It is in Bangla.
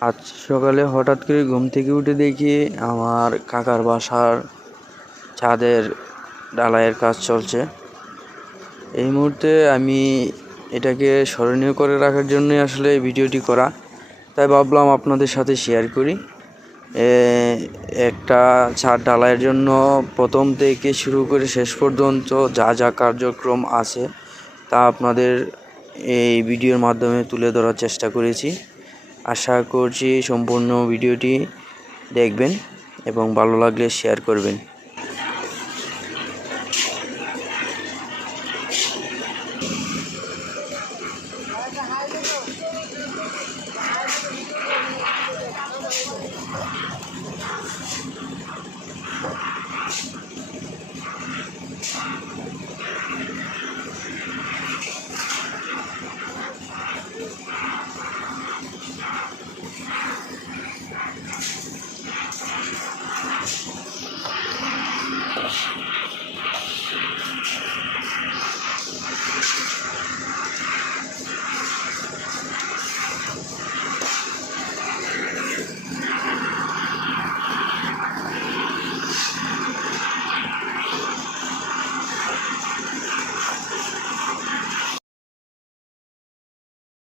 আজ সকালে হঠাৎ করে ঘুম থেকে উঠে দেখি আমার কাকার বাসার ছাদের ঢালাইয়ের কাজ চলছে। এই মুহূর্তে আমি এটাকে স্মরণীয় করে রাখার জন্যই আসলে ভিডিওটি করা। তাই ভাবলাম আপনাদের সাথে শেয়ার করি। একটা ছাদ ঢালাইয়ের জন্য প্রথম থেকে শুরু করে শেষ পর্যন্ত যা যা কার্যক্রম আছে তা আপনাদের এই ভিডিওর মাধ্যমে তুলে ধরার চেষ্টা করেছি। আশা করছি সম্পূর্ণ ভিডিওটি দেখবেন এবং ভালো লাগলে শেয়ার করবেন। Yes.